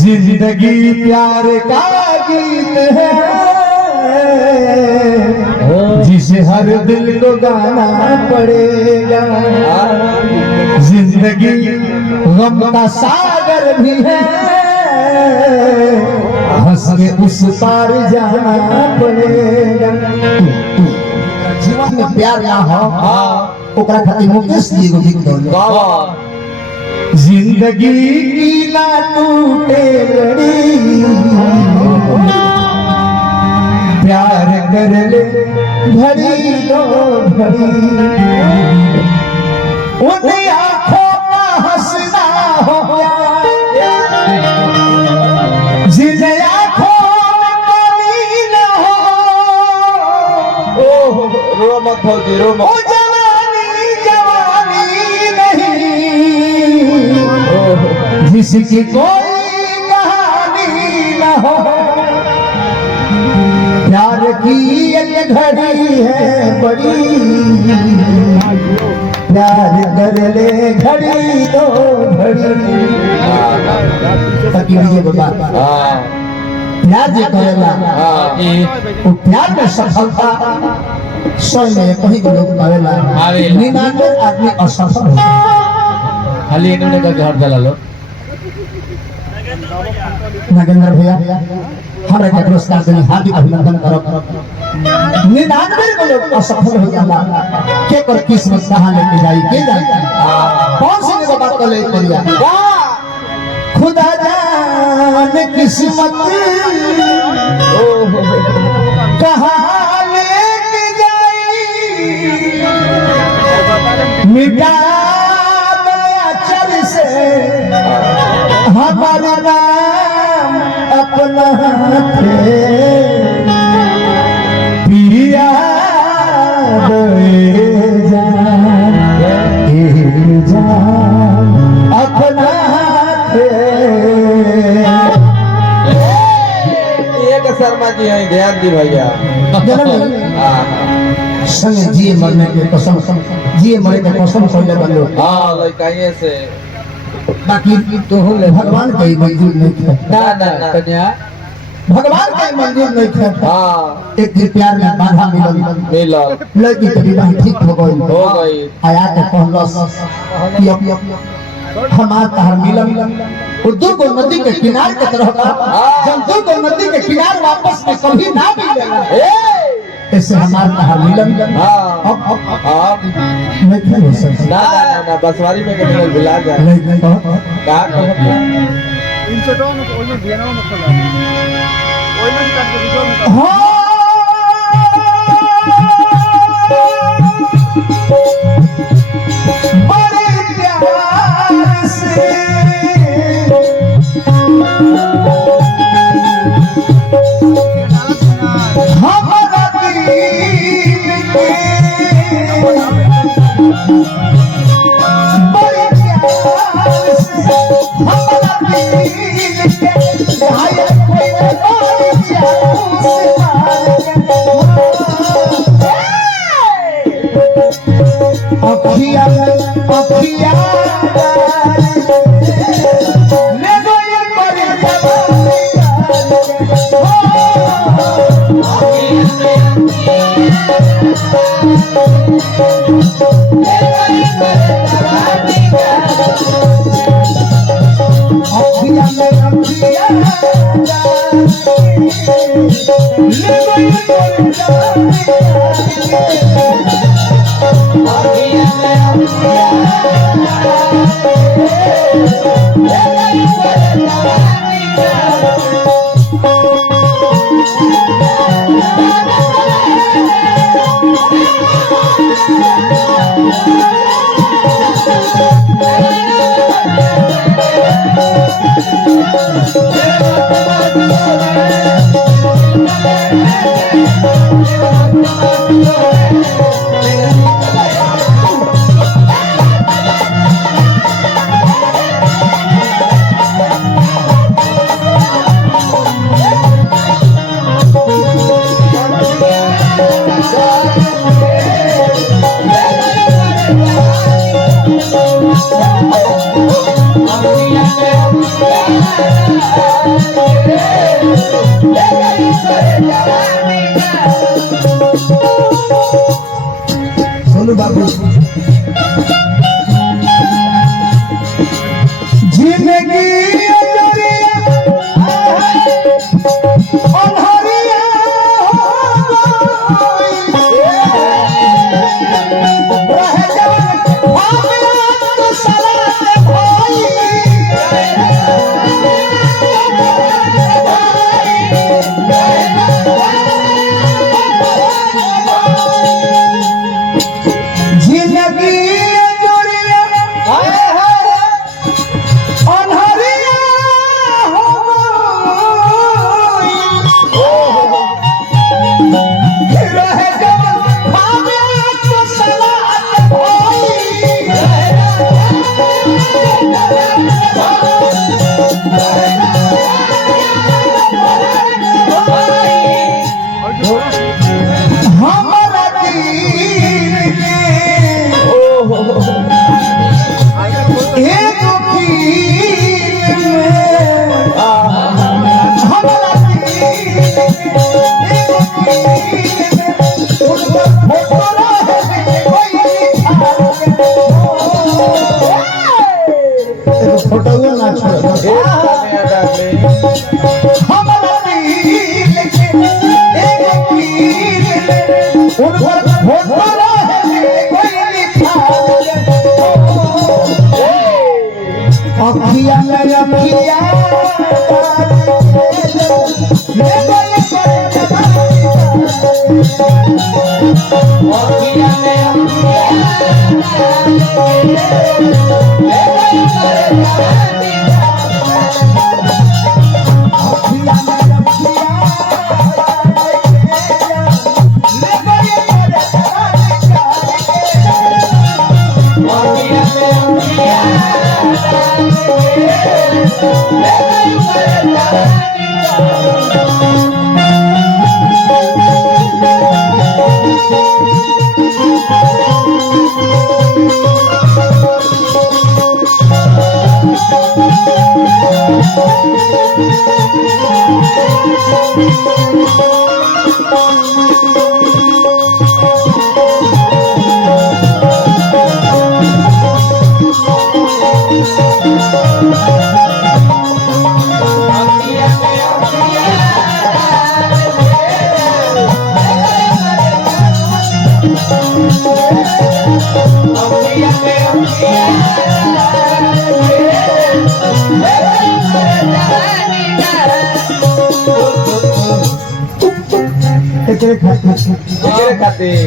जिंदगी प्यार का गीत है जिसे हर दिल को गाना पड़ेगा। जिंदगी गम का सागर भी है, हंस के उस पार जाना पड़ेगा। जीवन में प्यार ना हो ओकरा खातिर मुकेश जी को गीत गाओ। जिंदगी की ना टूटे लड़ी, प्यार कर ले घड़ी दो घड़ी, उन आँखों का हंसना हो जिन आँखों में पानी न हो। रो मत फौजी रो मत। जिसकी कोई कहानी न हो, प्यार की एक घड़ी है बड़ी, प्यार कर ले घड़ी दो घड़ी। बाबा प्यार जो करेगा वो प्यार में सफलता 100 में कहीं लोग करेगा, 99 आदमी असफल हो। खाली इन्होंने का घर जला लो। नागेंद्र भैया हमारे के पुरस्कार देने हार्दिक अभिनंदन करो। 99 लोग असफल हो जाला, के कर किस्मत कहां लेके जाई के जाए। कौन सी ने बात कर ले करिया खुदा जाने किस्मत कहां लेके जाई, मिटा दया चल से हमारा नाम अपना पिया अपना एक शर्मा जी हैं, ध्यान दी भैया। संग जिए मरने के कसम, जिए मरे के कसम खोले बंदो। हाँ लड़काइए से बाकी तो हो भगवान का ही मंजूर नहीं था। ना ना ना कन्या भगवान का ही मंजूर नहीं था। हाँ एक दिन प्यार में बाधा मिलल, लड़की के विवाह ठीक हो गई। आया के कहलस कि हमार तहर मिलन वो दो नदी के किनारे के तरह का, जब दो नदी के किनारे वापस में कभी ना मिलेगा, ऐसे हमार तहर मिलन अब नहीं हो सकता। ना ना ना बसवारी में कभी बुला जा नहीं कहा इनसे तो ओइ में बियाना में चला ओइ में काट के वीडियो में बड़े प्यार से हमारा दिल के बड़े प्यार से हमारा दिल के घायल कोई न कोई चाकू से मार अखिया अखिया ले गई पर अखिया में अखिया ले गई जिंदगी अनहरिया रह जवन भागला तो सलात भाई जिंदगी जोड़िया अनहरिया हो रह जवन भागला तो सलात हमारा दीन के एक पीर में हमारा दीन एक पीर में उनका फोटो रहे कोई फोटो ना छोड़ हमारा दीन के एक पीर में उनका फोटो रहे कोई लिखा अखिया में अखिया ले गए अखिया में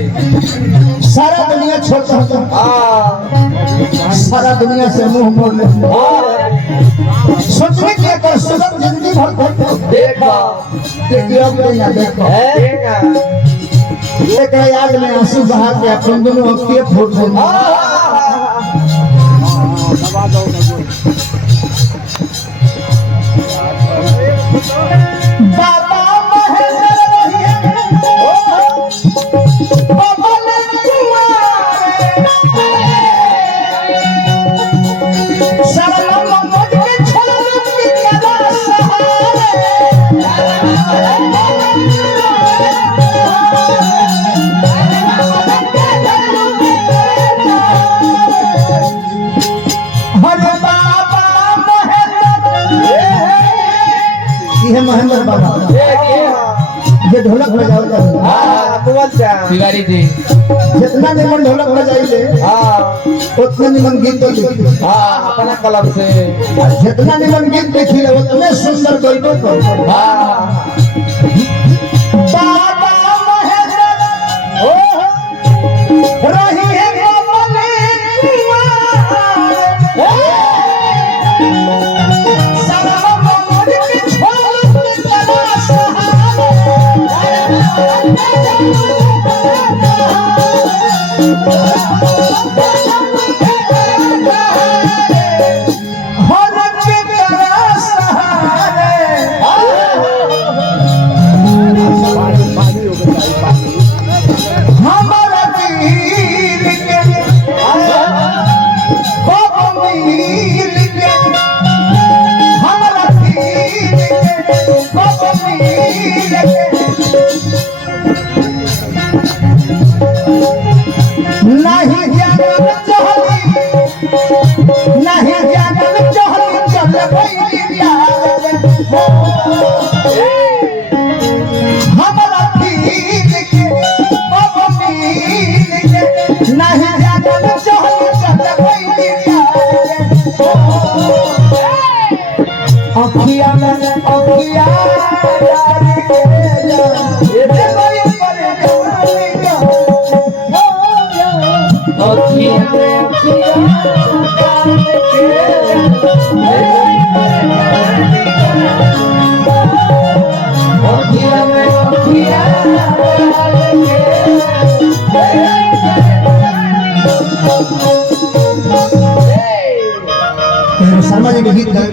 सारा दुनिया छोड़ सारा दुनिया से मुंह मोड़ ले सोचने के कर सुगम जिंदगी भर देखो देखिए अब नहीं देखो एक याद में आंसू बहा के अपन दोनों अखियां फोड़ दे दबा दो बाबा महेंद्र रहिए बाबा शरण मत के छोड़ के कदा ये महेंद्र बाबा ये ढोलक बजाओ तिवारी जी जितना निमन ढोलक बजाइले उतना निमन गीत लिखी अपना कलम से जितना निमन गीत लिखी उतने सुंदर गल्प करो बाबा महेंद्र रही है अखिया में अखिया डाली के जा ये कोई परेशानी का हो जा अखिया में अखिया डाल के अखिया में अखिया डाल के शर्मा जी के गीत